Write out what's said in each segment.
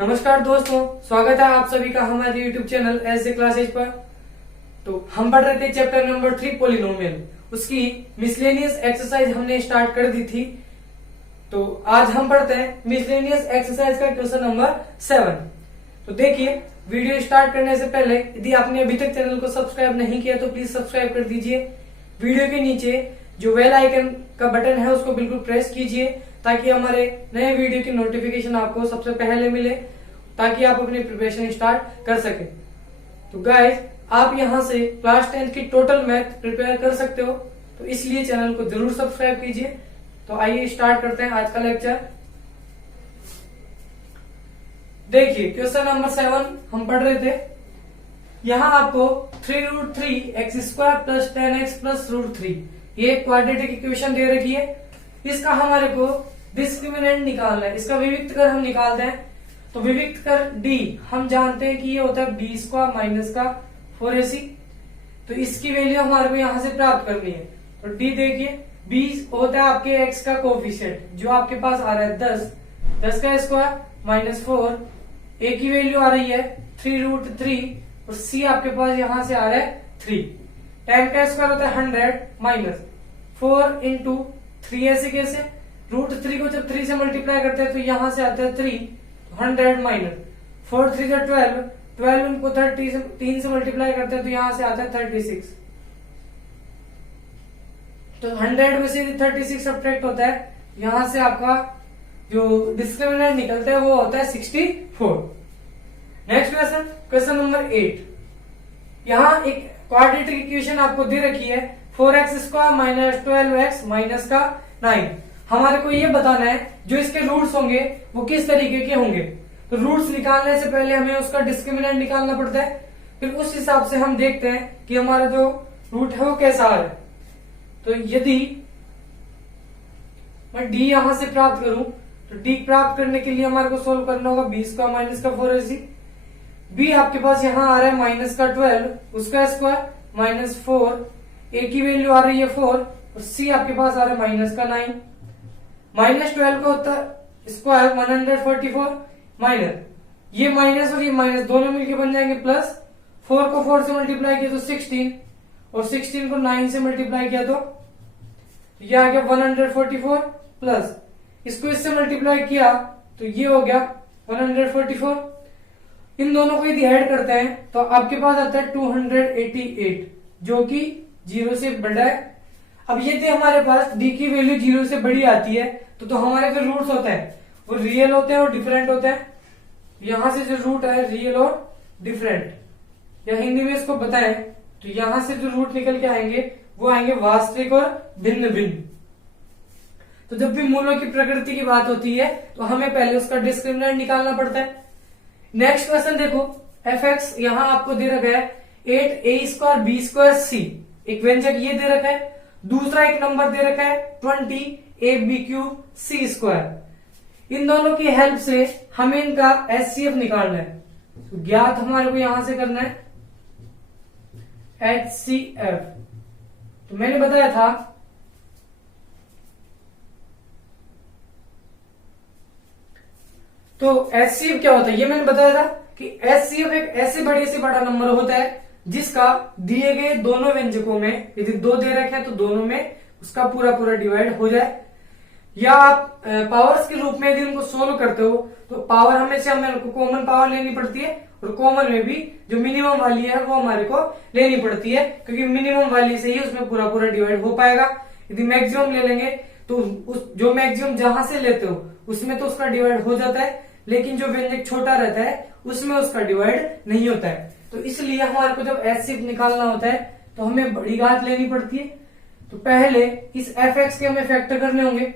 नमस्कार दोस्तों, स्वागत है आप सभी का हमारे YouTube channel S A classes पर। तो हम पढ़ रहे थे चैप्टर नंबर 3 पोलिनोमियल। उसकी मिसलेनियस एक्सरसाइज हमने स्टार्ट कर दी थी। तो आज हम पढ़ते हैं मिसलेनियस एक्सरसाइज का क्वेश्चन नंबर 7। तो देखिए, वीडियो स्टार्ट करने से पहले यदि आपने अभी तक चैनल को सब्सक्राइब नहीं किया तो प्लीज सब्सक्राइब कर दीजिए। वीडियो के नीचे जो बेल आइकन का बटन है उसको बिल्कुल प्रेस कीजिए ताकि हमारे नए वीडियो की नोटिफिकेशन आपको सबसे पहले मिले, ताकि आप अपनी प्रिपरेशन स्टार्ट कर सके। तो गाइस, आप यहां से क्लास 10 की टोटल मैथ प्रिपेयर कर सकते हो, तो इसलिए चैनल को जरूर सब्सक्राइब कीजिए। तो आइए स्टार्ट करते हैं आज का लेक्चर। देखिए, क्वेश्चन नंबर 7 हम पढ़ रहे थे। यहां आपको 3√3x² प्लस 10x प्लस √3 ये क्वाड्रेटिक इक्वेशन दे रखी है। इसका हमारे को डिस्क्रिमिनेंट निकालना है, इसका विविक्त कर हम निकालते हैं। तो विविक्त कर d हम जानते हैं कि ये होता है b² माइनस का 4ac। तो इसकी वैल्यू हमारे को यहां से प्राप्त करनी है। तो d देखिए, b होता है आपके x का कोफिशिएंट जो आपके पास आ रहा है 10 का स्क्वायर माइनस 4, a की वैल्यू आ रही है 3√3 और c आपके पास यहां से आ रहा है 3। 10 का स्क्वायर होता है 100 माइनस 4 इंटू 3 ऐसे कैसे, √3 को जब 3 से मल्टीप्लाई करते हैं तो यहां से आता है 3, 100 माइनस 4 3 से 12 इनको 3 से मल्टीप्लाई करते हैं तो यहां से आता है 36। तो 100 में से 36 सब्ट्रैक्ट होता है, यहां से आपका जो डिस्क्रिमिनेंट निकलता है वो होता है 64। Next question, question number 8। यहां एक क्वाड्रेटिक इक्वेशन आपको दे रखी है 4x² माइनस 12x माइनस का 9। हमारे को ये बताना है जो इसके रूट्स होंगे वो किस तरीके के होंगे। तो रूट्स निकालने से पहले हमें उसका डिस्क्रिमिनेंट निकालना पड़ता है, फिर उस हिसाब से हम देखते हैं कि हमारा जो रूट है वो कैसा आ रहा है। तो यदि मैं d यहां से प्राप्त करूं तो d प्राप्त करने के लिए हमारे को सोल्व करना होगा b² माइनस का 4ac। b आपके पास यहां आ रहा है माइनस का 12 उसका स्क्वायर माइनस 4, a की वैल्यू आ रही है 4 और c आपके पास आ रहा है माइनस का 9। माइनस 12 का होता है स्क्वायर 144 माइनस ये माइनस और ये माइनस दोनों मिलके बन जाएंगे प्लस, 4 को 4 से मल्टीप्लाई किया तो 16 और 16 को 9 से मल्टीप्लाई किया तो ये आ गया 144 प्लस इसको इससे मल्टीप्लाई किया तो ये हो गया 144। इन दोनों को यदि ऐड करते हैं तो आपके पास आता है 288 जो कि 0 से बड़ा है। अब यदि हमारे पास d की वैल्यू 0 से बड़ी आती है तो हमारे जो रूट्स होते हैं वो रियल होते हैं और डिफरेंट होते हैं। यहां से जो रूट है रियल और डिफरेंट, या हिंदी में इसको बताएं तो यहां से जो रूट निकल के आएंगे वो आएंगे वास्तविक और भिन्न भिन्न। तो जब भी मूलों की प्रकृति की बात होती है तो हमें पहले उसका डिस्क्रिमिनेंट निकालना पड़ता है। नेक्स्ट क्वेश्चन देखो, fx यहां आपको दे रखा है 8a² b²c, एक व्यंजक ये दे रखा है। दूसरा एक नंबर दे रखा है 20ab³ इन दोनों की हेल्प से हमें इनका HCF निकालना है। तो ज्ञात हमारे को यहां से करना है HCF। तो मैंने बताया था तो HCF क्या होता है, ये मैंने बताया था कि HCF एक ऐसे बड़े से बड़ा नंबर होता है जिसका दिए गए दोनों व्यंजकों में यदि 2 दे रखे हैं तो दोनों में उसका पूरा पूरा डिवाइड हो जाए। या आप पावर्स के रूप में यदि उनको सोल्व करते हो तो पावर हमेशा हमें कॉमन पावर लेनी पड़ती है और कॉमन में भी जो मिनिमम वाली है वो हमारे को लेनी पड़ती है, क्योंकि मिनिमम वाली से ही उसमें पूरा पूरा डिवाइड हो पाएगा। यदि मैक्सिमम ले लेंगे तो उस जो मैक्सिमम जहां से लेते हो उसमें तो उसका डिवाइड हो जाता है, लेकिन जो व्यंजक छोटा रहता है उसमें उसका डिवाइड नहीं होता है। तो इसलिए हमारे को जब HCF निकालना होता है तो हमें बड़ी घात लेनी पड़ती है। तो पहले इस fx के हमें फैक्टर करने होंगे।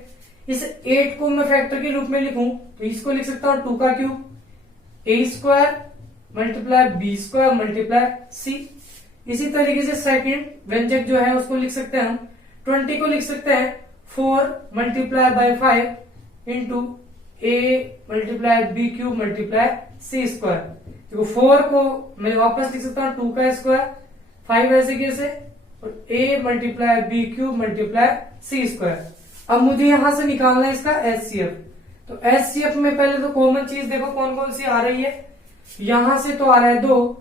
इस 8 को मैं फैक्टर के रूप में लिखूं तो इसको लिख सकता हूं 2 का cube a² multiply b² multiply c। इसी तरीके से सेकंड व्यंजक जो है उसको लिख सकते हैं हम 20 को लिख सकते हैं 4 multiply by 5 into a multiply b³ multiply c²। देखो 4 को मैं वापस लिख सकता हूँ 2 का स्क्वायर 5 ऐसे कैसे और a multiply b³ multiply c²। अब मुझे यहां से निकालना है इसका HCF। तो एचसीएफ में पहले तो कॉमन चीज देखो कौन कौन सी आ रही है। यहां से तो आ रहा है 2,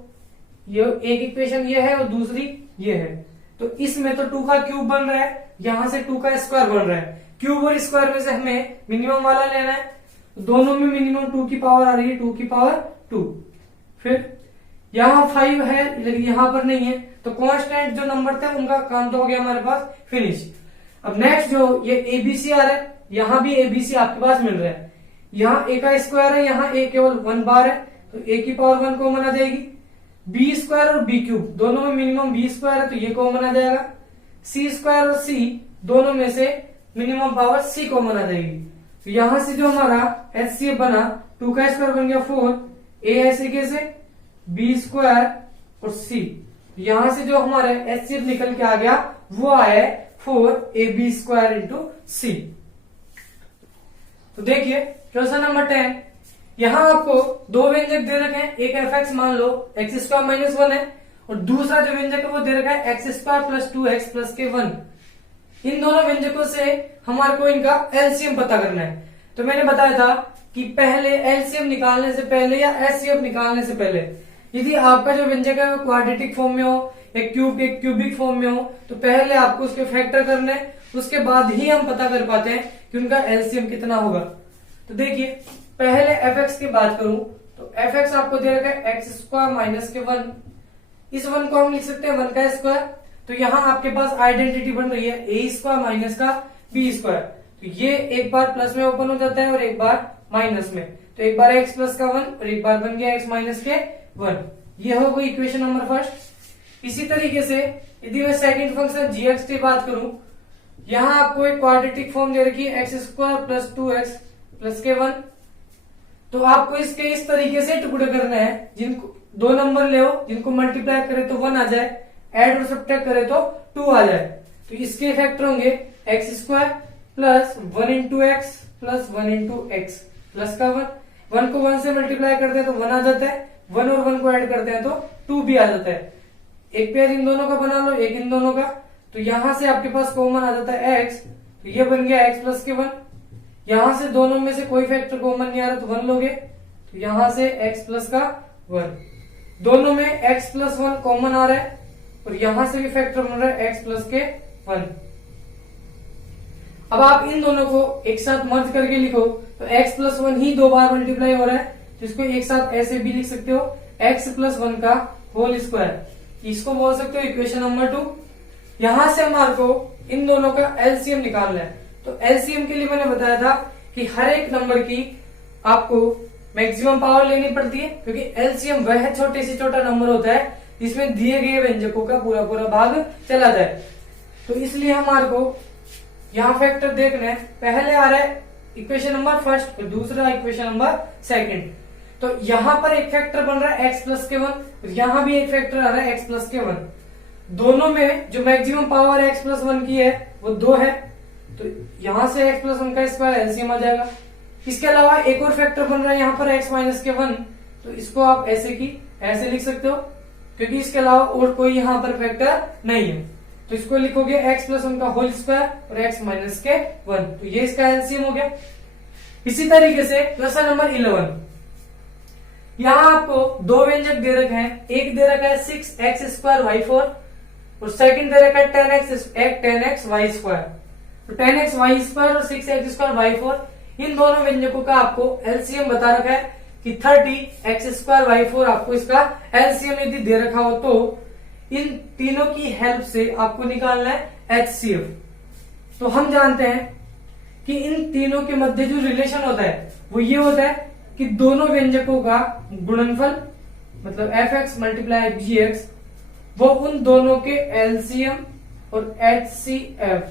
ये एक इक्वेशन ये है और दूसरी ये है। तो इसमें तो 2 का क्यूब बन रहा है, यहां से 2 का स्क्वायर बन रहा है। क्यूब और स्क्वायर में से हमें मिनिमम वाला लेना है, दोनों में मिनिमम 2 की पावर आ रही है, 2 की पावर 2। फिर यहाँ 5 है लेकिन यहाँ पर नहीं है, तो कांस्टेंट जो नंबर थे उनका काम तो हो गया हमारे पास फिनिश। अब नेक्स्ट जो ये एबीसी आ रहा है, यहाँ भी एबीसी आपके पास मिल रहा है। यहाँ ए का स्क्वायर है, यहाँ ए केवल 1 बार है, तो ए की पावर 1 कॉमन आ जाएगी। बी स्क्वायर और बी क्यूब दोनों में मिनिमम बी स्क्वायर है, तो ये कॉमन आ जाएगा। सी स्क्वायर और सी दोनों में से मिनिमम पावर सी कॉमन आ जाएगी। तो यहां से जो हमारा एचसीएफ बना, 2 का स्क्वायर बन गया 4, ए ऐसे कैसे बी स्क्वायर और सी। यहां से जो हमारा एचसीएफ निकल के आ गया वो आया 4ab स्क्वायर इंटू सी। तो देखिए क्वेश्चन नंबर 10, यहां आपको दो व्यंजक दे रखे हैं, एक एफ एक्स मान लो एक्स स्क्वायर माइनस 1 है, और दूसरा जो व्यंजक है वो दे रखा है x square plus 2x plus के 1। इन दोनों व्यंजकों से हमारे को इनका एलसीएम पता करना है। तो मैंने बताया था कि पहले एलसीएम निकालने से पहले या एचसीएफ निकालने से पहले यदि आपका जो व्यंजक है वो क्वाड्रेटिक फॉर्म में हो, एक क्यूबिक फॉर्म में हो, तो पहले आपको उसके फैक्टर करने, उसके बाद ही हम पता कर पाते हैं कि उनका एलसीएम कितना होगा। तो देखिए पहले एफ एक्स की बात करूं तो एफ एक्स आपको दे रखा है एक्स स्क्वायर माइनस के 1। इस 1 को हम लिख सकते हैं 1 का स्क्वायर। तो यहाँ आपके पास आइडेंटिटी बन रही है ए स्क्वायर माइनस का बी स्क्वायर। तो ये एक बार प्लस में ओपन हो जाता है और एक बार माइनस में। तो एक बार एक्स प्लस का 1 और एक बार बन गया एक्स माइनस के 1। ये हो गई इक्वेशन नंबर फर्स्ट। इसी तरीके से यदि मैं सेकंड फंक्शन जीएक्स की बात करूं, यहाँ आपको एक क्वाड्रेटिक फॉर्म दे रखी है x square plus 2x plus के 1। तो आपको इसके इस तरीके से टुकड़े करने हैं, जिनको दो नंबर ले जिनको मल्टीप्लाई करे तो 1 आ जाए, ऐड और सब्ट्रैक्ट करे तो 2 आ जाए। तो इसके फैक्टर होंगे x square plus 1 into x plus 1 into x plus का 1 को 1 से मल्टीप्लाई करते हैं तो 1 आ जाता है, 1 और 1 को ऐड करते हैं तो 2 भी आ जाता है। एक पेयर इन दोनों का बना लो, एक इन दोनों का, तो यहां से आपके पास कॉमन आ जाता है एक्स। तो ये बन गया एक्स प्लस के 1। यहां से दोनों में से कोई फैक्टर कॉमन नहीं आ रहा तो 1 लोगे, तो यहां से एक्स प्लस का 1। दोनों में एक्स प्लस 1 कॉमन आ रहा है और यहां से भी फैक्टर बन रहा है एक्स प्लस के 1। अब आप इन दोनों को एक साथ मर्ज करके लिखो तो x प्लस 1 ही 2 बार मल्टीप्लाई हो रहा है, तो इसको एक साथ ऐसे भी लिख सकते हो x प्लस 1 का होल स्क्वायर। इसको बोल सकते हो इक्वेशन नंबर 2। यहां से हमारे को इन दोनों का एलसीएम निकालना है। तो एलसीएम के लिए मैंने बताया था कि हर एक नंबर की आपको मैक्सिमम पावर लेनी पड़ती है, क्योंकि एलसीएम वह छोटे से छोटा नंबर होता है जिसमें दिए गए व्यंजकों का पूरा पूरा भाग चला जाए। तो इसलिए हमारे को यहाँ फैक्टर देखना है, पहले आ रहा है इक्वेशन नंबर फर्स्ट और दूसरा इक्वेशन नंबर सेकंड। तो यहाँ पर एक फैक्टर बन रहा है एक्स प्लस के 1 और यहाँ भी एक फैक्टर आ रहा है एक्स प्लस के 1। दोनों में जो मैक्सिमम पावर एक्स प्लस 1 की है वो 2 है, तो यहां से एक्स प्लस 1 का स्क्वायर एलसीएम आ जाएगा। इसके अलावा एक और फैक्टर बन रहा है यहाँ पर एक्स माइनस के 1, तो इसको आप ऐसे लिख सकते हो, क्योंकि इसके अलावा और कोई यहाँ पर फैक्टर नहीं है। तो इसको लिखोगे एक्स प्लस 1 का होल स्क्वायर और एक्स माइनस के 1, तो ये इसका एलसीएम हो गया। इसी तरीके से क्वेश्चन नंबर 11, यहाँ आपको दो व्यंजक दे रखे हैं, एक दे रखा है 6x स्क्वायर y4 और सेकंड दे रखा है 10x y स्क्वायर। तो 10x y स्क्वायर और 6x स्क्वायर y4, इन दोनों व्यंजकों का आपको एलसीएम बता रखा है कि 30x स्क्वायर y4 आपको इसका एलसीएम यदि दे रखा हो तो इन तीनों की हेल्प से आपको निकालना है एचसीएफ। तो हम जानते हैं कि इन तीनों के मध्य जो रिलेशन होता है वो ये होता है कि दोनों व्यंजकों का गुणनफल मतलब एफ एक्स मल्टीप्लाई जी एक्स वो उन दोनों के एलसीएम और एचसीएफ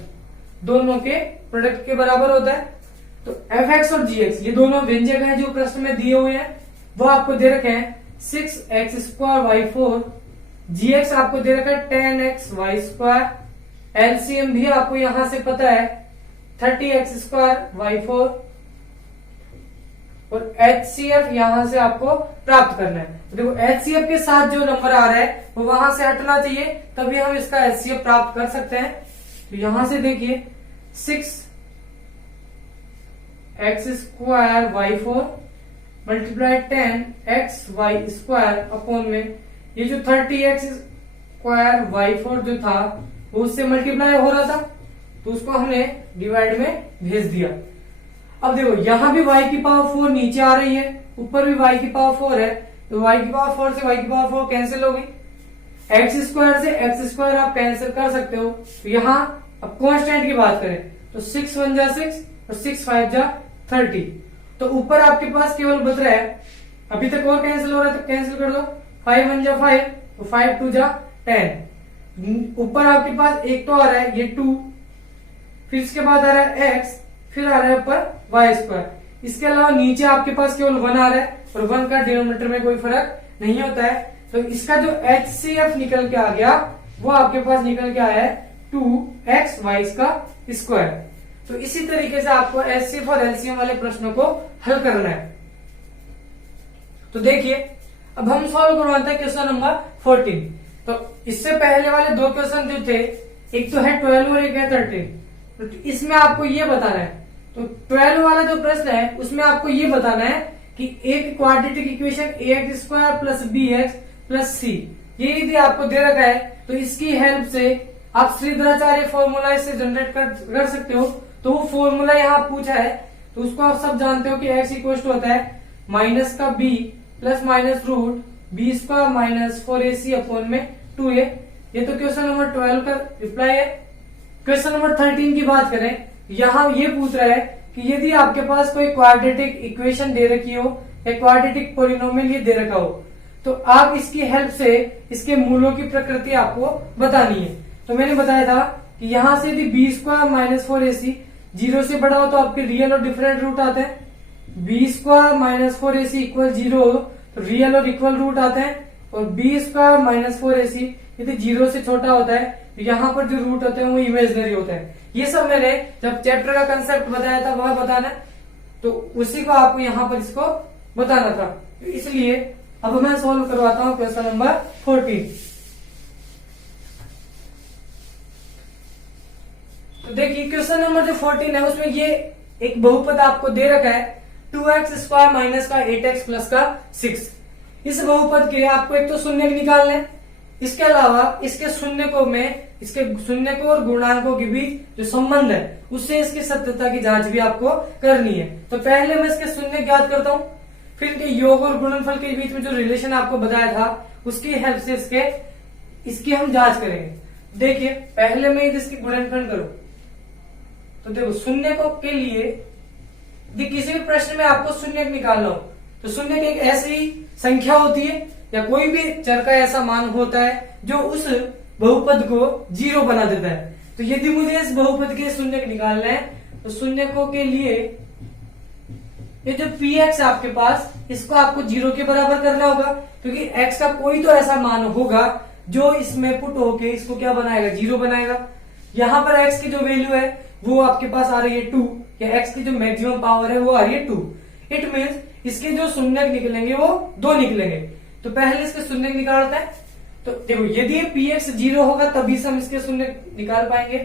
दोनों के प्रोडक्ट के बराबर होता है। तो एफ एक्स और जी एक्स ये दोनों व्यंजक हैं जो प्रश्न में दिए हुए हैं, वो आपको दे रखे हैं 6x स्क्वायर y4, जी एक्स आपको दे रखा है 10x y स्क्वायर, एलसीएम भी आपको यहां से पता है 30x स्क्वायर y4 और एचसीएफ यहां से आपको प्राप्त करना है। तो देखो एचसीएफ के साथ जो नंबर आ रहा है वो वहां से हटना चाहिए, तभी हम इसका एचसीएफ प्राप्त कर सकते हैं। तो यहां से देखिए 6 X square Y four multiply 10xy² upon में ये जो 30x स्क्वायर वाई फोर जो था वो उससे मल्टीप्लाई हो रहा था, तो उसको हमने डिवाइड में भेज दिया। अब देखो यहां भी y की पावर 4 नीचे आ रही है, ऊपर भी y की पावर 4 है, तो y की पावर 4 से y की पावर 4 कैंसिल हो गई, एक्स स्क्वायर से एक्स स्क्वायर आप कैंसिल कर सकते हो। तो यहाँ अब कांस्टेंट की बात करें तो 6 1 जा 6 और 6 5 जा 30, तो ऊपर आपके पास केवल बच रहा है, अभी तक और कैंसिल हो रहा है तो कैंसिल कर दो, 5 1 जा 5 तो 5 2 जा 10, ऊपर आपके पास एक तो आ रहा है ये 2, फिर इसके बाद आ रहा है x, फिर आ रहा है ऊपर वाई स्क्वायर, इसके अलावा नीचे आपके पास केवल 1 आ रहा है और 1 का डिनोमिनेटर में कोई फर्क नहीं होता है, तो इसका जो HCF निकल के आ गया वो आपके पास निकल के आया है 2xy का स्क्वायर। तो इसी तरीके से आपको HCF और LCM वाले प्रश्नों को हल करना है। तो देखिए अब हम सॉल्व करवाते हैं क्वेश्चन नंबर 14। तो इससे पहले वाले दो क्वेश्चन जो थे, एक तो है 12 और एक है 13, तो इसमें आपको ये बताना है, तो 12 वाला जो प्रश्न है उसमें आपको ये बताना है कि एक quadratic equation ax² plus bx plus c ये यदि आपको दे रखा है तो इसकी हेल्प से आप श्रीधराचार्य फॉर्मूला से जनरेट कर सकते हो। तो वो फॉर्मूला यहाँ पूछा है तो उसको आप सब जानते हो कि x इक्वल टू होता है माइनस का b plus minus root b² minus 4ac upon में 2a। ये तो क्वेश्चन नंबर 12 का रिप्लाई है। क्वेश्चन नंबर 13 की बात करें, यहाँ ये पूछ रहा है कि यदि आपके पास कोई क्वाड्रेटिक इक्वेशन दे रखी हो या क्वाड्रेटिक पॉलिनोमियल ये दे रखा हो तो आप इसकी हेल्प से इसके मूलों की प्रकृति आपको बतानी है। तो मैंने बताया था कि यहां से यदि b² माइनस 4ac 0 से बड़ा हो तो आपके रियल और डिफरेंट रूट आते हैं, b² माइनस 4ac इक्वल 0 हो तो रियल और इक्वल रूट आते हैं, और b² माइनस 4ac यदि 0 से छोटा होता है तो यहाँ पर जो रूट होते हैं वो इमेजिनरी होता है। ये सब मैंने जब चैप्टर का कंसेप्ट बताया था वह बताना, तो उसी को आपको यहाँ पर इसको बताना था, तो इसलिए अब मैं सॉल्व करवाता हूं क्वेश्चन नंबर 14। तो देखिए क्वेश्चन नंबर जो 14 है उसमें ये एक बहुपद आपको दे रखा है 2x² माइनस का 8x प्लस का 6। इस बहुपद के लिए आपको एक तो शून्य निकालना है, इसके अलावा इसके शून्य को और गुणांकों के बीच जो संबंध है उससे इसकी सत्यता की जांच भी आपको करनी है। तो पहले मैं इसके शून्य ज्ञात करता हूं, फिर इनके योग और गुणनफल के बीच में जो रिलेशन आपको बताया था उसकी हेल्प से इसकी हम जांच करेंगे। देखिए पहले मैं इसकी गुणनफल करूं तो देखो शून्य को के लिए यदि किसी भी प्रश्न में आपको शून्य निकालना हो तो शून्य की एक ऐसी संख्या होती है या कोई भी चर का ऐसा मान होता है जो उस बहुपद को 0 बना देता है। तो यदि मुझे इस बहुपद के शून्य निकालना है तो शून्य को के लिए ये जो px है आपके पास इसको आपको 0 के बराबर करना होगा, क्योंकि x का कोई तो ऐसा मान होगा जो इसमें पुट होके इसको क्या बनाएगा 0 बनाएगा। यहाँ पर x की जो वैल्यू है वो आपके पास आ रही है 2, या x की जो मैक्सिमम पावर है वो आ रही है 2। इट मीन्स इसके जो शून्य निकलेंगे वो 2 निकलेंगे। तो पहले इसके शून्य निकालते हैं। तो देखो यदि px 0 होगा तभी से हम इसके शून्य निकाल पाएंगे।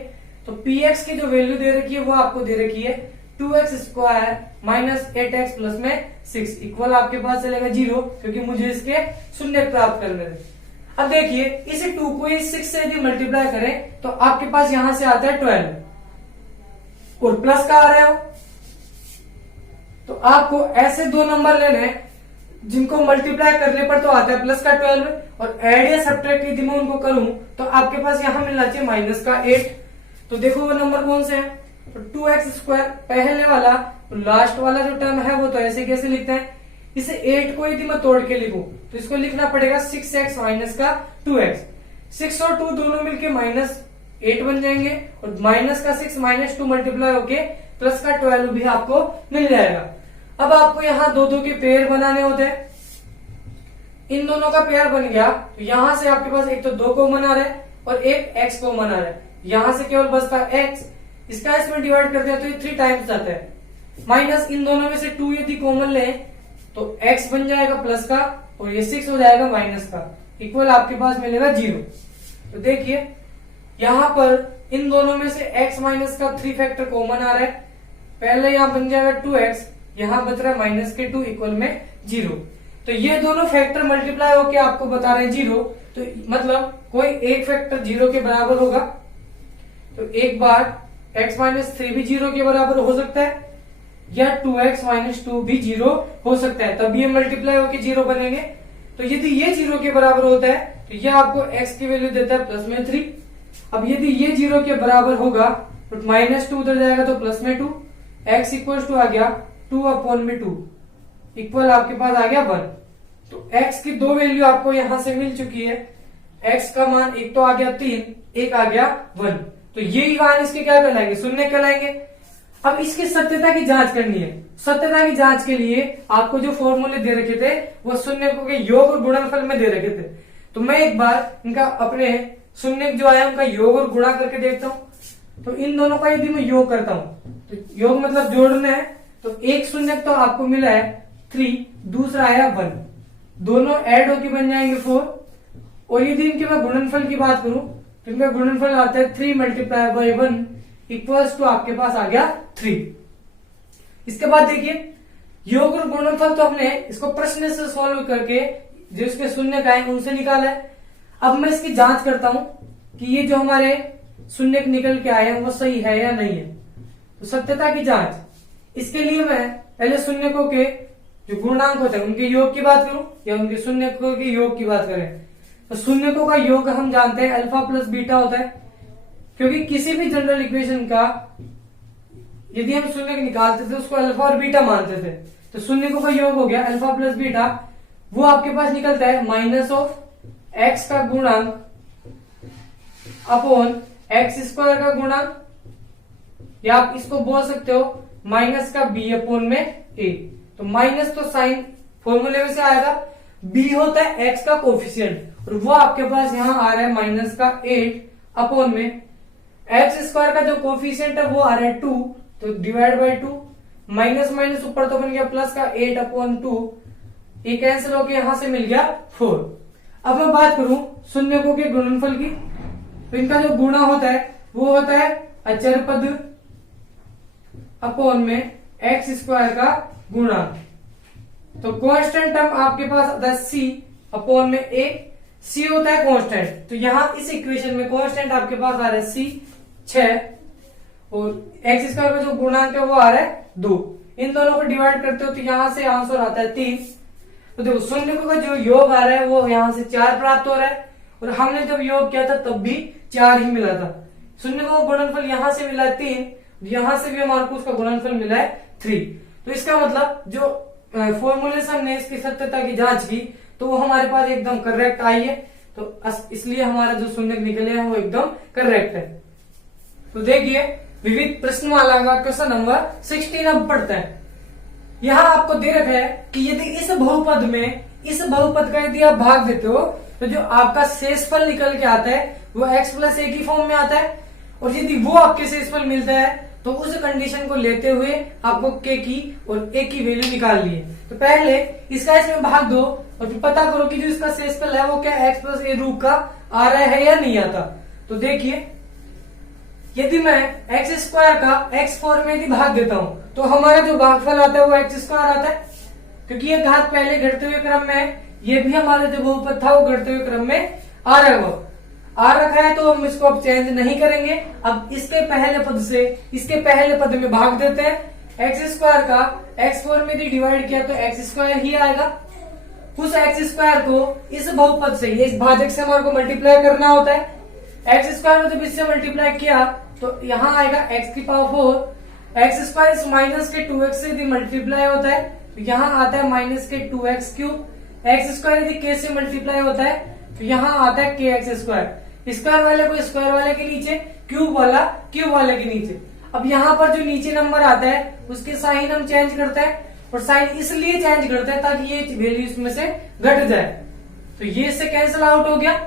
तो px की जो वैल्यू दे रखी है वो आपको दे रखी है 2x² माइनस 8x प्लस में 6 इक्वल आपके पास चलेगा 0, क्योंकि मुझे इसके शून्य प्राप्त करने हैं। अब देखिए इस 2 को इस 6 से यदि मल्टीप्लाई करें तो आपके पास यहां से आता है 12 और प्लस का आ रहा है, तो आपको ऐसे दो नंबर लेने हैं जिनको मल्टीप्लाई करने पर तो आता है प्लस का 12, और एड या सब्ट्रैक्ट यदि मैं उनको करूं तो आपके पास यहां मिलना चाहिए माइनस का 8। तो देखो वो नंबर कौन से हैं, तो 2x² पहले वाला, तो लास्ट वाला जो टर्म है वो तो ऐसे कैसे लिखते हैं, इसे 8 को यदि मैं तोड़ के लिखूं तो इसको लिखना पड़ेगा 6x माइनस का 2x। 6 और 2 दोनों मिलके माइनस 8 बन जाएंगे, और माइनस का 6 माइनस 2 मल्टीप्लाई होके प्लस का 12 भी आपको मिल जाएगा। अब आपको यहाँ दो के पेयर बनाने होते हैं, इन दोनों का पेयर बन गया तो यहां से आपके पास एक तो 2 कॉमन आ रहा है और एक x कॉमन आ रहा है, यहां से केवल बचता x, इसका इसमें डिवाइड करते हैं तो ये 3 टाइम्स जाता है, माइनस इन दोनों में से 2 यदि कॉमन ले तो x बन जाएगा प्लस का और ये 6 हो जाएगा माइनस का, इक्वल आपके पास मिलेगा 0। तो देखिए यहां पर इन दोनों में से x माइनस का 3 फैक्टर कॉमन आ रहा है, पहले यहाँ बन जाएगा 2x, यहाँ बच रहा है माइनस के 2 इक्वल में 0। तो ये दोनों फैक्टर मल्टीप्लाई होके आपको बता रहे हैं 0, तो मतलब कोई एक फैक्टर 0 के बराबर होगा। तो एक बार x माइनस 3 भी 0 के बराबर हो सकता है, या 2x माइनस 2 भी 0 हो सकता है, तब ये मल्टीप्लाई होके 0 बनेंगे। तो यदि ये 0 के बराबर होता है तो ये आपको x की वैल्यू देता है प्लस में 3। अब यदि ये 0 के बराबर होगा तो माइनस 2 उधर जाएगा तो प्लस में 2, x इक्वल टू आ गया 2/2 इक्वल आपके पास आ गया 1। तो x की दो वैल्यू आपको यहां से मिल चुकी है, x का मान एक तो आ गया 3, एक आ गया 1। तो ये मान इसके क्या कहलाएंगे, शून्य कहलाएंगे। अब इसकी सत्यता की जांच करनी है। सत्यता की जांच के लिए आपको जो फॉर्मूले दे रखे थे वो शून्यकों के योग और गुणनफल में दे रखे थे। तो मैं एक बार इनका अपने शून्य जो आया उनका योग और गुणा करके देखता हूं। तो इन दोनों का यदि मैं योग करता हूं, तो योग मतलब जोड़ना है, तो एक शून्य तो आपको मिला है 3, दूसरा आया 1, दोनों ऐड होकर बन जाएंगे 4। और यदि इनके मैं गुणनफल की बात करूं तो इनका गुणनफल आता है 3 मल्टीप्लाई बाई 1 इक्वल्स टू आपके पास आ गया 3। इसके बाद देखिए योग और गुणनफल तो हमने इसको प्रश्न से सॉल्व करके जो इसके शून्य का है उनसे निकाला है। अब मैं इसकी जांच करता हूं कि ये जो हमारे शून्य निकल के आए हैं वो सही है या नहीं है। तो सत्यता की जांच, इसके लिए मैं पहले शून्यकों के जो गुणांक होते हैं उनके योग की बात करूं या उनके शून्यकों के योग की बात करें। तो शून्यकों का योग हम जानते हैं अल्फा प्लस बीटा होता है, क्योंकि किसी भी जनरल इक्वेशन का यदि हम शून्य निकालते थे उसको अल्फा और बीटा मानते थे। तो शून्यकों का योग हो गया अल्फा प्लस बीटा, वो आपके पास निकलता है माइनस ऑफ एक्स का गुणांक अपॉन एक्स स्क्वायर का गुणांक, या आप इसको बोल सकते हो माइनस का बी अपॉन में ए। तो माइनस तो साइन फॉर्मूले में से आएगा, बी होता है एक्स का कोफिशिएंट और वो आपके पास यहां आ रहा है माइनस का 8 अपॉन में एक्स स्क्वायर का जो कोफिशिएंट है वो आ रहा है 2, तो डिवाइड बाई 2, माइनस माइनस ऊपर तो बन गया प्लस का 8/2, ये कैंसिल होकर यहां से मिल गया 4। अब मैं बात करूं शून्यकों के गुणनफल की, तो इनका जो गुणा होता है वो होता है अचर पद अपॉन में एक्स स्क्वायर का गुणा। तो कांस्टेंट टर्म आपके पास आता है सी अपॉन में ए, सी होता है कांस्टेंट। तो यहां इस इक्वेशन में कांस्टेंट आपके पास आ रहा है सी 6 और एक्स स्क्वायर का जो गुणांक है वो आ रहा है 2। इन दोनों को डिवाइड करते हो तो यहां से आंसर आता है 3। तो देखो शून्यकों का जो योग आ रहा है वो यहां से 4 प्राप्त हो रहा है, और हमने जब योग किया था तब भी 4 ही मिला था। शून्यकों का गुणनफल यहां से मिला है 3, यहां से भी हमारे को उसका गुणनफल मिला है 3। तो इसका मतलब जो फॉर्मूले से हमने इसकी सत्यता की जांच की तो वो हमारे पास एकदम करेक्ट आई है। तो इसलिए हमारा जो शून्य निकले हैं वो एकदम करेक्ट है। तो देखिए विविध प्रश्नमाला का क्वेश्चन नंबर 16 अब पढ़ते हैं। यहाँ आपको दे रखा है कि यदि इस बहुपद का यदि आप भाग देते हो तो जो आपका शेषफल निकल के आता है वो x प्लस ए की फॉर्म में आता है, और यदि वो आपके शेषफल मिलता है तो उस कंडीशन को लेते हुए आपको k की और a की वैल्यू निकाल लिए। तो पहले इसका इसमें भाग दो और फिर पता करो कि जो इसका शेषफल है वो क्या x प्लस ए रूप का आ रहा है या नहीं आता। तो देखिए यदि मैं एक्स स्क्वायर का एक्स फॉर्म में यदि भाग देता हूं तो हमारा जो भागफल आता है वो एक्स स्क्वायर आता है, क्योंकि ये घात पहले घटते हुए क्रम में है, ये भी हमारा जो बहुपद था वो घटते हुए क्रम में आ रहा है, वो आ रखा है। तो हम इसको अब चेंज नहीं करेंगे। अब इसके पहले पद से इसके पहले पद में भाग देते हैं। एक्स स्क्वायर का एक्स फॉर्म में यदि डिवाइड किया तो एक्स स्क्वायर ही आएगा। उस एक्स स्क्वायर को इस बहुपद से, ये इस भाजक से हमारे को मल्टीप्लाई करना होता है। एक्स स्क्वायर में जब इससे मल्टीप्लाई किया तो यहाँ आएगा एक्स की पावर 4, एक्स स्क्वायर इस माइनस के 2x से यदि मल्टीप्लाई होता है तो यहाँ आता है माइनस के 2x क्यूब, एक्स स्क्वायर यदि k से मल्टीप्लाई होता है तो यहाँ आता है के एक्स स्क्वायर। स्क्वायर वाले को स्क्वायर वाले के नीचे, क्यूब वाला क्यूब वाले के नीचे। अब यहाँ पर जो नीचे नंबर आता है उसके साइन हम चेंज करते हैं, और साइन इसलिए चेंज करते हैं ताकि ये वैल्यू इसमें से घट जाए। तो ये इससे कैंसिल आउट हो गया।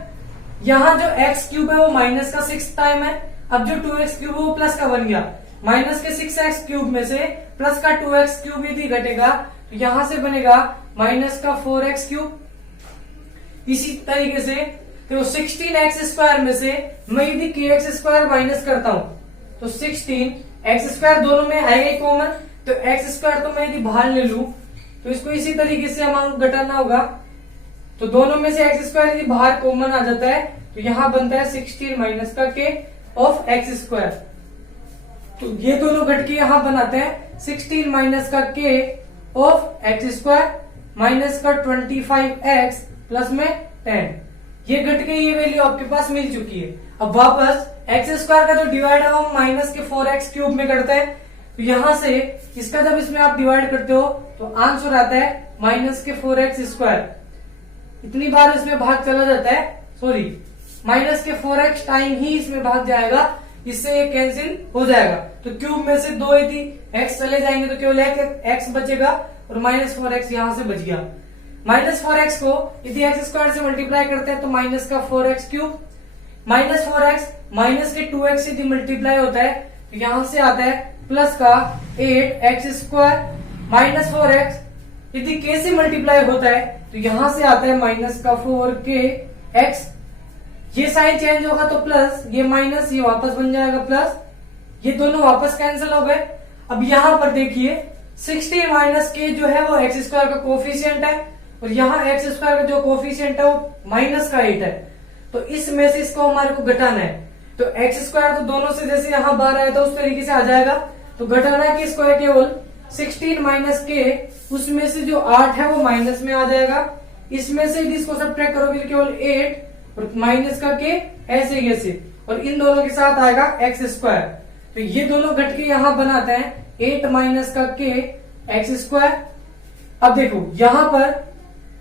यहाँ जो एक्स क्यूब है वो माइनस का 6 टाइम है, अब जो 2x क्यूब है वो प्लस का बन गया। माइनस के 6x क्यूब में से प्लस का 2x क्यूब यदि घटेगा तो यहां से बनेगा माइनस का 4x क्यूब। इसी तरीके से तो 16x स्क्वायर में से मैं यदि kx स्क्वायर माइनस करता हूं तो 16 एक्स स्क्वायर दोनों में आएगा ही कॉमन, तो एक्स स्क्वायर तो मैं यदि बाहर ले लूं तो इसको इसी तरीके से हमको घटाना होगा। तो दोनों में से एक्स स्क्वायर यदि बाहर कॉमन आ जाता है तो यहाँ बनता है 16 माइनस का के ऑफ एक्स स्क्वायर। तो ये दोनों घट के यहाँ बनाते हैं 16 माइनस का के ऑफ एक्स स्क्वायर माइनस का 25x प्लस में 10। ये घट के ये वैल्यू आपके पास मिल चुकी है। अब वापस एक्स स्क्वायर का जो डिवाइड है वो माइनस के 4x क्यूब में करते हैं, तो यहां से इसका जब इसमें आप डिवाइड करते हो तो आंसर आता है माइनस के 4x स्क्वायर। इतनी बार इसमें भाग चला जाता है, सॉरी माइनस के 4x टाइम ही इसमें भाग जाएगा, इससे ये कैंसिल हो जाएगा। तो क्यूब में से 2 यदि x चले जाएंगे तो केवल x बचेगा और माइनस 4x यहां से बच गया। माइनस 4x को यदि एक्स स्क्वायर से मल्टीप्लाई करते हैं तो माइनस का 4x cube, minus 4x minus के 2x यदि मल्टीप्लाई होता है तो यहां से आता है प्लस का 8x स्क्वायर माइनस 4x यदि k से मल्टीप्लाई होता है तो यहां से आता है माइनस का 4kx। ये साइन चेंज होगा तो प्लस, ये माइनस, ये वापस बन जाएगा प्लस, ये दोनों वापस कैंसिल हो गए। अब यहां पर देखिए 16 माइनस के जो है वो एक्स स्क्वायर का कोफिशिएंट है और यहाँ एक्स स्क्वायर का जो कोफिशिएंट है वो माइनस का 8 है, तो इसमें से इसको हमारे को घटाना है। तो एक्स स्क्वायर तो दोनों से जैसे यहाँ बाहर आया था उस तरीके से आ जाएगा, तो घटाना है किसको है केवल 16 माइनस के, उसमें से जो 8 है वो माइनस में आ जाएगा, इसमें से इसको सब्ट्रैक्ट करोगे केवल 8 और माइनस का के ऐसे कैसे, और इन दोनों के साथ आएगा एक्स स्क्वायर। तो ये दोनों घट के यहाँ बनाते हैं 8 माइनस का के एक्स स्क्वायर। अब देखो यहाँ पर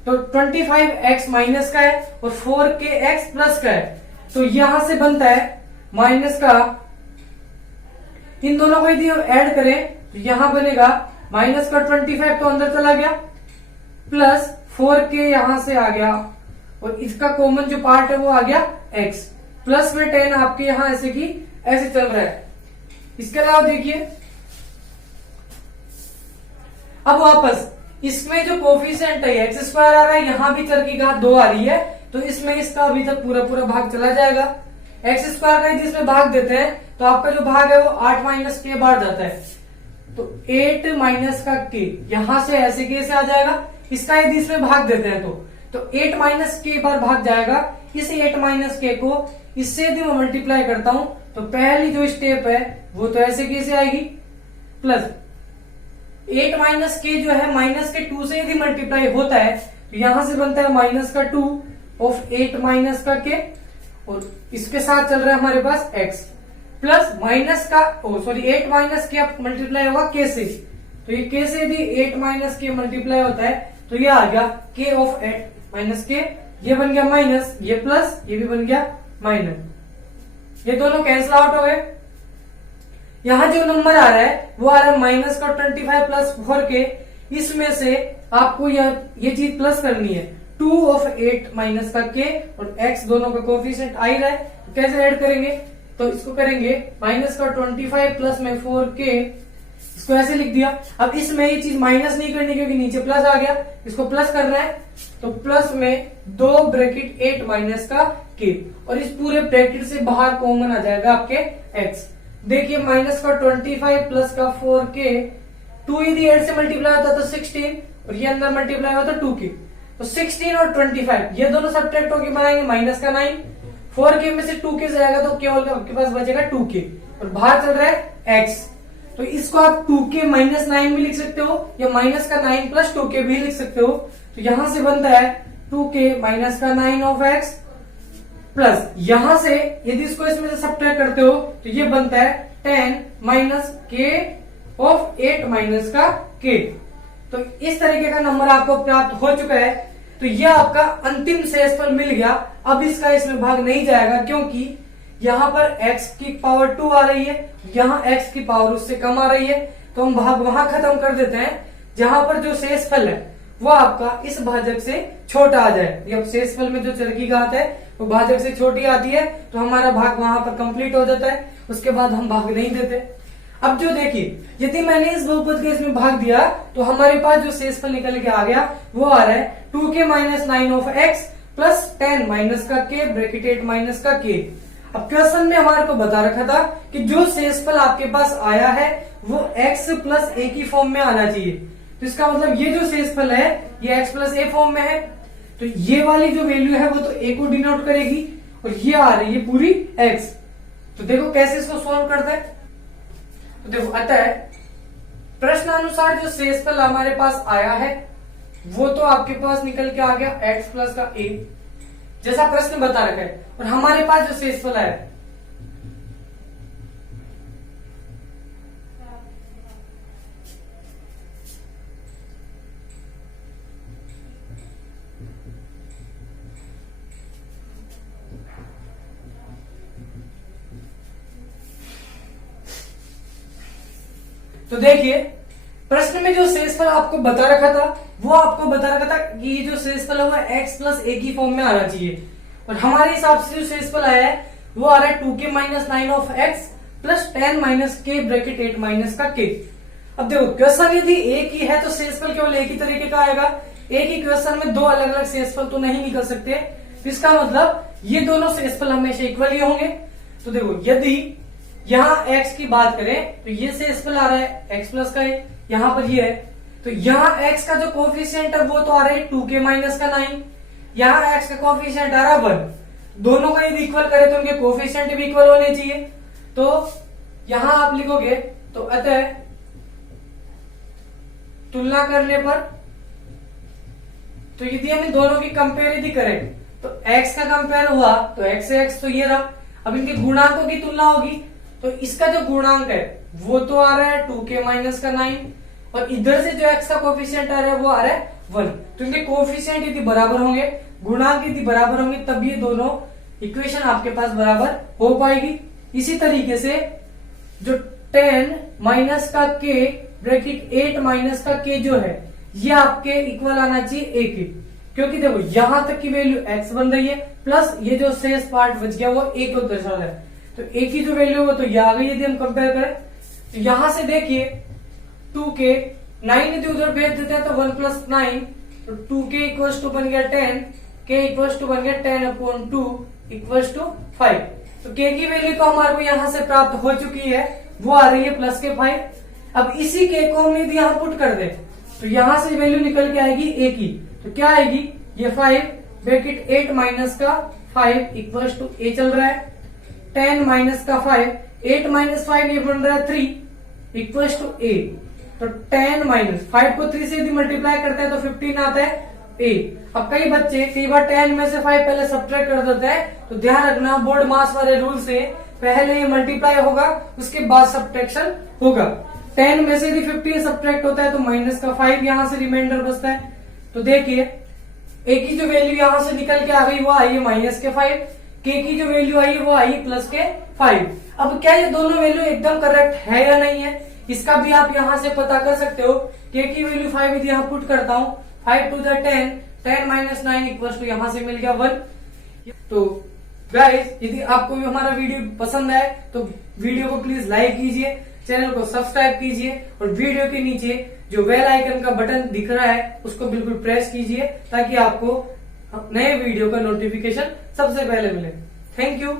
तो 25x माइनस का है और 4kx प्लस का है, तो यहां से बनता है माइनस का, इन दोनों को यदि ऐड करें तो यहां बनेगा माइनस का 25 तो अंदर चला गया प्लस 4k यहां से आ गया और इसका कॉमन जो पार्ट है वो आ गया x प्लस में 10 आपके यहां ऐसे की ऐसे चल रहा है। इसके अलावा देखिए अब वापस इसमें जो कोफिशिएंट है एक्स स्क्वायर आ रहा है, यहाँ भी चर की घात 2 आ रही है, तो इसमें इसका अभी तक पूरा पूरा भाग चला जाएगा। एक्स स्क्वायर का यदि इसमें भाग देते हैं तो आपका जो भाग है वो 8 माइनस के बाहर जाता है, तो 8 माइनस का के यहां से ऐसे के से आ जाएगा। इसका यदि इसमें भाग देते हैं तो 8 माइनस के बार भाग जाएगा। इस 8 माइनस के को इससे यदि मैं मल्टीप्लाई करता हूं तो पहली जो स्टेप है वो तो ऐसे के से आएगी प्लस 8 माइनस के जो है माइनस के 2 से यदि मल्टीप्लाई होता है तो यहां से बनता है माइनस का 2 ऑफ 8 माइनस का के, और इसके साथ चल रहा है हमारे पास x प्लस माइनस का 8 माइनस के मल्टीप्लाई होगा के से, तो ये के से यदि 8 माइनस के मल्टीप्लाई होता है तो ये आ गया के ऑफ 8 माइनस के, ये बन गया माइनस, ये प्लस, ये भी बन गया माइनस, ये दोनों कैंसिल आउट हो गए। यहाँ जो नंबर आ रहा है वो आ रहा है माइनस का 25 प्लस 4k, इसमें से आपको ये चीज प्लस करनी है 2 ऑफ 8 माइनस का k और x दोनों का कोफिशिएंट आ ही रहा है, कैसे ऐड करेंगे तो इसको करेंगे माइनस का 25 प्लस में 4k, इसको ऐसे लिख दिया। अब इसमें ये चीज माइनस नहीं करनी क्योंकि नीचे प्लस आ गया, इसको प्लस करना है तो प्लस में 2 ब्रैकेट 8 माइनस का k और इस पूरे ब्रैकेट से बाहर कॉमन आ जाएगा आपके x। देखिए माइनस का 25 प्लस का 4k, 2 यदि 8 से मल्टीप्लाई होता तो 16 और ये अंदर मल्टीप्लाई होता 2k, तो 16 और 25 ये दोनों सब्ट्रैक्ट होकर बनाएंगे माइनस का 9, 4k में से 2k जाएगा तो केवल आपके पास बचेगा 2k और बाहर चल रहा है x, तो इसको आप 2k माइनस 9 भी लिख सकते हो या माइनस का 9 प्लस 2k भी लिख सकते हो। तो यहां से बनता है 2k माइनस का 9 ऑफ x प्लस यहां से यदि इसको इसमें से सब्ट्रैक्ट करते हो तो ये बनता है 10 माइनस k ऑफ 8 माइनस का k। तो इस तरीके का नंबर आपको प्राप्त हो चुका है। तो यह आपका अंतिम शेषफल मिल गया। अब इसका इसमें भाग नहीं जाएगा क्योंकि यहाँ पर x की पावर 2 आ रही है, यहाँ x की पावर उससे कम आ रही है, तो हम भाग वहां खत्म कर देते हैं जहां पर जो शेषफल है वो आपका इस भाजक से छोटा आ जाए। जब शेषफल में जो चर की घात है वो भाजक से छोटी आती है तो हमारा भाग वहां पर कंप्लीट हो जाता है, उसके बाद हम भाग नहीं देते। अब जो देखिए यदि मैंने इस बहुपद के इसमें भाग दिया तो हमारे पास जो शेषफल निकल के आ गया वो आ रहा है 2k minus 9 of x plus 10 minus का k ब्रैकेट 8 माइनस का k। अब क्वेश्चन में हमारे को बता रखा था कि जो शेषफल आपके पास आया है वो x प्लस ए की फॉर्म में आना चाहिए। तो इसका मतलब ये जो शेषफल है ये x प्लस ए फॉर्म में है, तो ये वाली जो वैल्यू है वो तो a को डिनोट करेगी और ये आ रही है पूरी x। तो देखो कैसे इसको सॉल्व करते हैं। तो देखो अतः प्रश्नानुसार जो शेषफल हमारे पास आया है वो तो आपके पास निकल के आ गया x प्लस का a, जैसा प्रश्न बता रखा है। और हमारे पास जो शेषफल आया तो देखिए प्रश्न में जो शेषफल आपको बता रखा था वो आपको बता रखा था कि ये जो शेषफल है वो x प्लस ए की फॉर्म में आना चाहिए। और हमारे हिसाब से जो शेषफल आया है वो आ रहा है 2k minus 9 of x plus 10 minus के ब्रैकेट 8 माइनस का k। अब देखो क्वेश्चन यदि एक ही है तो शेषफल केवल एक ही तरीके का आएगा। एक ही क्वेश्चन में दो अलग अलग शेषफल तो नहीं निकल सकते, तो इसका मतलब ये दोनों शेषफल हमेशा इक्वल ही होंगे। तो देखो यदि यहाँ x की बात करें तो ये शेषफल आ रहा है x प्लस का है, यहाँ पर ये है, तो यहाँ x का जो कोफिशिएंट है वो तो आ रहा है 2k माइनस का 9, यहाँ x का कोफिशिएंट आ रहा है 1। दोनों का यदि इक्वल करे तो उनके कोफिशिएंट भी इक्वल होने चाहिए। तो यहां आप लिखोगे तो अतः तुलना करने पर तो यदि हम इन दोनों की कंपेयर यदि करें तो x का कंपेयर हुआ तो x से x तो ये रहा। अब इनके गुणांकों की तुलना होगी तो इसका जो गुणांक है वो तो आ रहा है 2k माइनस का 9 और इधर से जो x का कोफिशिएंट आ रहा है वो आ रहा है 1। तो इनके कोफिशिएंट यदि बराबर होंगे, गुणांक यदि बराबर होंगे, तब ये दोनों इक्वेशन आपके पास बराबर हो पाएगी। इसी तरीके से जो 10 माइनस का k ब्रैकेट 8 माइनस का k जो है ये आपके इक्वल आना चाहिए a के, क्योंकि देखो यहां तक की वैल्यू x बन रही है प्लस ये जो शेष पार्ट बच गया वो a को दर्शा रहा है। तो a की जो वैल्यू वो तो ये आ गई। यदि हम कंपेयर करें तो यहां से देखिए 2k 9 यदि उधर भेज देते हैं तो 1 प्लस 9, तो 2k इक्वल्स टू बन गया 10, k इक्वल्स टू बन गया 10/2 इक्वल्स टू 5। तो k की वैल्यू तो हमारे को यहां से प्राप्त हो चुकी है, वो आ रही है प्लस के 5। अब इसी k को हम यदि यहाँ पुट कर दे तो यहां से वैल्यू निकल के आएगी a की, तो क्या आएगी ये 5 ब्रैकेट 8 माइनस का 5 इक्वल्स टू a चल रहा है, 10 माइनस का 5 8 माइनस 5 ये बन रहा है 3 इक्वल्स टू a। तो 10 माइनस 5 को 3 से यदि मल्टीप्लाई करते हैं तो 15 आता है a। अब कई बच्चे कई बार 10 में से 5 पहले सब्ट्रैक्ट कर देते हैं, तो ध्यान रखना बोर्ड मास वाले रूल से पहले ये मल्टीप्लाई होगा उसके बाद सब्ट्रैक्शन होगा। 10 में से यदि 15 सब्ट्रैक्ट होता है तो माइनस का 5 यहां से रिमाइंडर बचता है। तो देखिए a की जो वैल्यू यहां से निकल के आ गई वो आई है माइनस के 5, k की जो वैल्यू आई वो आई प्लस के 5। अब क्या ये दोनों वैल्यू एकदम करेक्ट है या नहीं है इसका भी आप यहां से पता कर सकते हो। k की वैल्यू 5 यदि यहाँ पुट करता हूँ 5 to the 10, 10 minus 9 equals to यहां से मिल गया 1। तो गाइस यदि आपको भी हमारा वीडियो पसंद आए तो वीडियो को प्लीज लाइक कीजिए, चैनल को सब्सक्राइब कीजिए और वीडियो के नीचे जो बेल आइकन का बटन दिख रहा है उसको बिल्कुल प्रेस कीजिए ताकि आपको नए वीडियो का नोटिफिकेशन सबसे पहले मिले। Thank you.